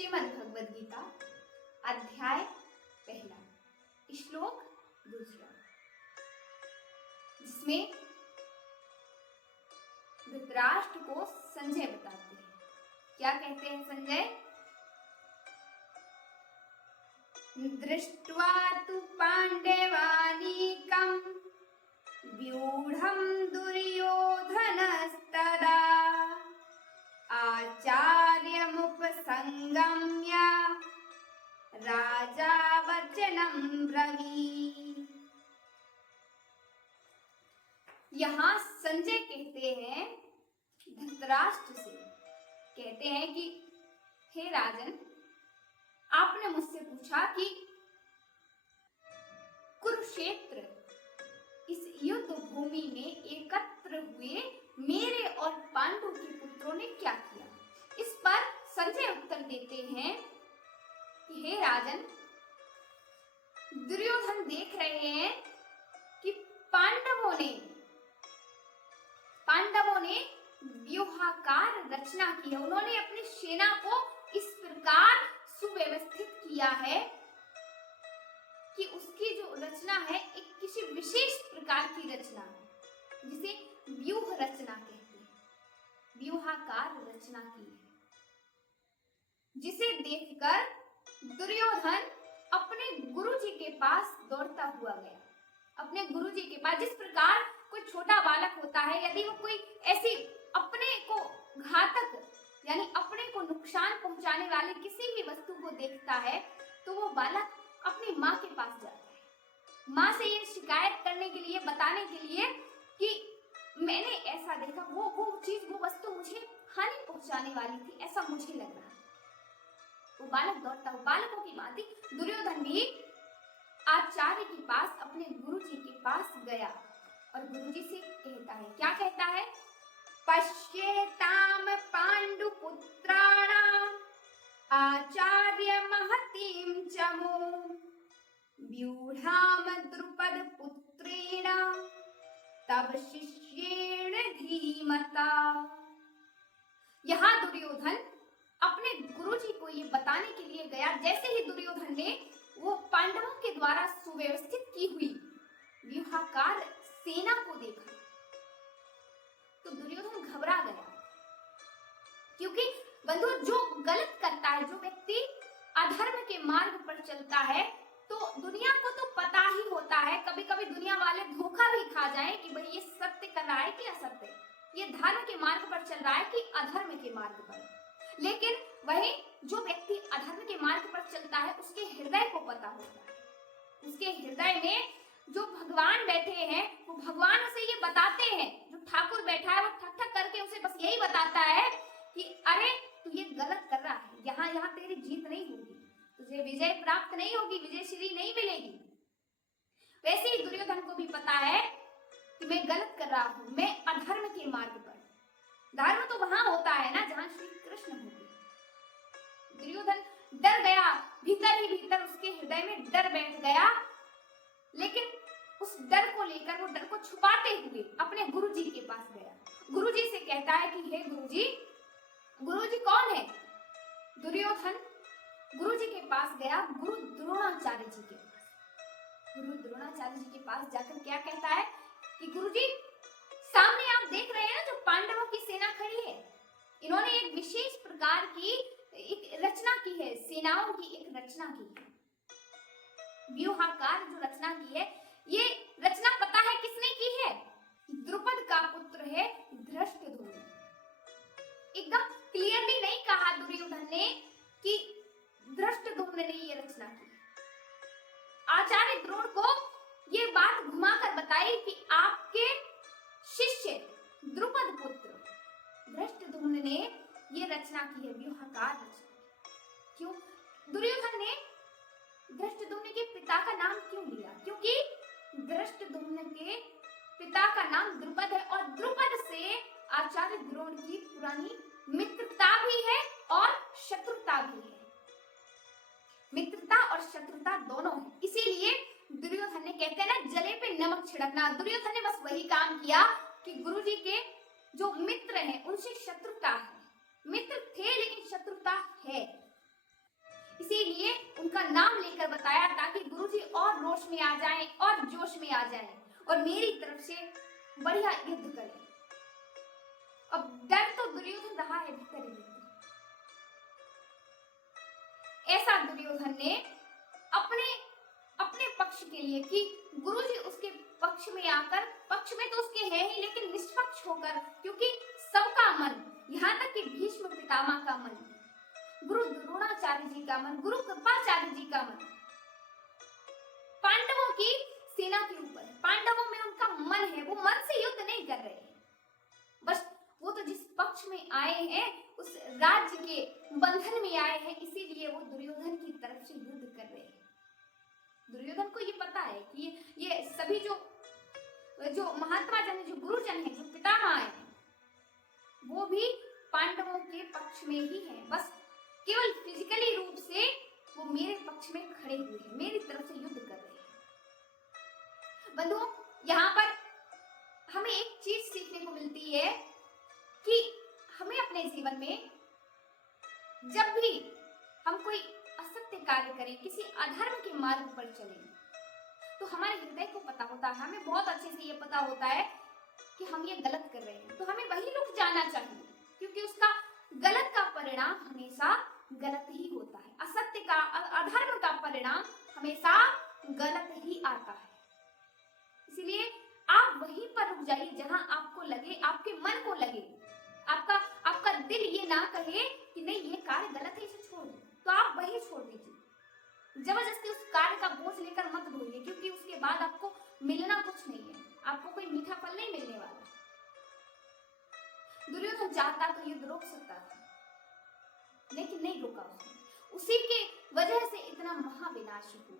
श्रीमद् भगवद गीता अध्याय पहला श्लोक दूसरा, जिसमें धृतराष्ट्र को संजय बताते हैं। क्या कहते हैं संजय? दृष्ट्वा तु पाण्डवानीकं व्यूढं दुर्योधनस्तदा आचार्यमुपसंगम्य राजा वचनं ब्रवीत्। यहाँ संजय कहते हैं धृतराष्ट्र से, कहते हैं कि हे राजन, आपने मुझसे पूछा कि कुरुक्षेत्र इस युद्ध भूमि में एकत्र हुए मेरे और पांडु के पुत्रों ने क्या किया। इस पर संजय उत्तर देते हैं कि हे राजन, दुर्योधन देख रहे हैं कि पांडवों ने व्यूहाकार रचना की है। उन्होंने अपनी सेना को इस प्रकार सुव्यवस्थित किया है कि उसकी जो रचना है एक किसी विशेष प्रकार की रचना है, जिसे व्यूह रचना कहते हैं। व्यूहाकार रचना की है, जिसे देखकर दुर्योधन अपने गुरुजी के पास दौड़ता हुआ गया। अपने गुरुजी के पास, जिस प्रकार कोई छोटा बालक होता है, यदि वो कोई ऐसी अपने को घातक यानी अपने को नुकसान पहुंचाने वाले किसी भी वस्तु को देखता है तो वो बालक अपनी माँ के पास जाता है, माँ से ये शिकायत करने के लिए, बताने के लिए कि मैंने ऐसा देखा, वो चीज, वो वस्तु मुझे हानि पहुंचाने वाली थी, ऐसा मुझे लग रहा। वो बालक दौड़ता हुआ, बालकों की भांति दुर्योधन भी आचार्य के पास, अपने गुरुजी के पास गया और गुरुजी से कहता है, क्या कहता है? पश्येताम पांडुपुत्राणाम आचार्य महतीं चमू व्यूढ़ाम द्रुपद पुत्रेण तब शिष्येण धीमता। यहाँ दुर्योधन अपने गुरुजी को ये बताने के लिए गया। जैसे ही दुर्योधन ने वो पांडवों के द्वारा सुव्यवस्थित की हुई व्यूहाकार सेना को देखा तो दुर्योधन घबरा गया, क्योंकि बंधु, जो गलत करता है, जो व्यक्ति अधर्म के मार्ग पर चलता है, तो दुनिया को तो पता ही होता है, कभी कभी दुनिया वाले धोखा भी खा जाएं कि भाई ये सत्य कर रहा है कि असत्य, ये धर्म के मार्ग पर चल रहा है कि अधर्म के मार्ग पर। लेकिन वही जो व्यक्ति अधर्म के मार्ग पर चलता है, उसके हृदय को पता होता है। उसके हृदय में जो भगवान बैठे हैं, वो भगवान उसे ये बताते हैं, जो ठाकुर बैठा है वो ठक ठक करके उसे बस यही बताता है कि अरे तू ये गलत कर रहा है, यहाँ तेरी जीत नहीं होगी, तुझे विजय प्राप्त नहीं होगी, विजय श्री नहीं मिलेगी। वैसे ही दुर्योधन को भी पता है कि मैं गलत कर रहा हूँ, मैं अधर्म के मार्ग पर। धर्म तो वहां होता है ना जहाँ श्री कृष्ण होते। दुर्योधन डर गया, भीतर ही भीतर उसके हृदय में डर बैठ गया, लेकिन उस डर को लेकर, वो डर को छुपाते हुए अपने गुरुजी के पास गया। गुरुजी से कहता है कि हे गुरुजी। गुरुजी कौन है? दुर्योधन गुरुजी के पास गया, गुरु द्रोणाचार्य जी के पास। गुरु द्रोणाचार्य जी के पास जाकर क्या कहता है कि गुरुजी, सामने आप देख रहे हैं ना जो पांडवों की सेना खड़ी है, इन्होंने एक विशेष प्रकार की एक रचना की है, सेनाओं की एक रचना की है, व्यूहाकार जो रचना की है। ये रचना पता है किसने की है? द्रुपद का पुत्र है धृष्टद्युम्न। एकदम क्लियरली नहीं कहा दुर्योधन ने कि धृष्टद्युम्न ने ये रचना की। आचार्य द्रोण को ये बात घुमाकर बताई कि आपके शिष्य द्रुपद पुत्र धृष्टद्युम्न ने ये रचना की है, व्यूहाकार रचना। क्यों? दुर्योधन ने धृष्टद्युम्न के पिता का नाम क्यों लिया? क्योंकि धृष्टद्युम्न के पिता का नाम द्रुपद है और द्रुपद से आचार्य द्रोण की पुरानी मित्रता भी है और शत्रुता भी है। मित्रता और शत्रुता दोनों है। इसीलिए दुर्योधन ने, कहते हैं ना, जले पे नमक छिड़कना, दुर्योधन ने बस वही काम किया कि गुरुजी के जो मित्र हैं उनसे शत्रुता है। मित्र थे लेकिन शत्रुता है। नाम लेकर बताया ताकि गुरुजी और रोश में आ जाएं और जोश में आ जाएं और मेरी तरफ से बढ़िया युद्ध करें। अब डर तो दुर्योधन रहा है भीतर ही भीतर। ऐसा दुर्योधन ने अपने अपने पक्ष के लिए कि गुरुजी उसके पक्ष में आकर, पक्ष में तो उसके हैं ही लेकिन निष्पक्ष होकर, क्योंकि सबका मन, यहाँ तक कि भीष्म पितामह का मन, गुरु द्रोणाचार्य जी का मन, गुरु कृपाचार्य जी का मन पांडवों की सेना के ऊपर, पांडवों में उनका मन है, वो मन से युद्ध नहीं कर रहे हैं, बस वो तो जिस पक्ष में आए हैं उस राज्य के बंधन में आए हैं, इसीलिए वो दुर्योधन की तरफ से युद्ध कर रहे हैं। दुर्योधन को ये पता है कि ये सभी जो महात्मा जन, जो गुरुजन है, जो पितामह है, वो भी पांडवों के पक्ष में ही है, बस केवल फिजिकली रूप से वो मेरे पक्ष में खड़े हुए हैं, मेरी तरफ से युद्ध कर रहे हैं। बंधुओं, यहाँ पर हमें एक चीज सीखने को मिलती है कि हमें अपने जीवन में जब भी हम कोई असत्य कार्य करें, किसी अधर्म के मार्ग पर चलें, तो हमारे हृदय को पता होता है, हमें बहुत अच्छे से ये पता होता है कि हम ये गलत कर रहे हैं, तो हमें वही रुक जाना चाहिए, क्योंकि उसका गलत का परिणाम हमेशा गलत ही होता है। असत्य का, अधर्म का परिणाम हमेशा गलत ही आता है। इसलिए आप वहीं पर रुक जाइए जहां आपको लगे, आपके मन को लगे, आपका दिल ये ना कहे कि नहीं ये कार्य गलत है, इसे छोड़ दो, तो आप वही छोड़ दीजिए। जबरदस्ती उस कार्य का बोझ लेकर मत ढोइए, क्योंकि उसके बाद आपको मिलना कुछ नहीं है, आपको कोई मीठा फल नहीं मिलने वाला। दुर्योधन चाहता तो युद्ध रोक सकता था, लेकिन नहीं रोका उसने, उसी के वजह से इतना महाविनाश हुआ।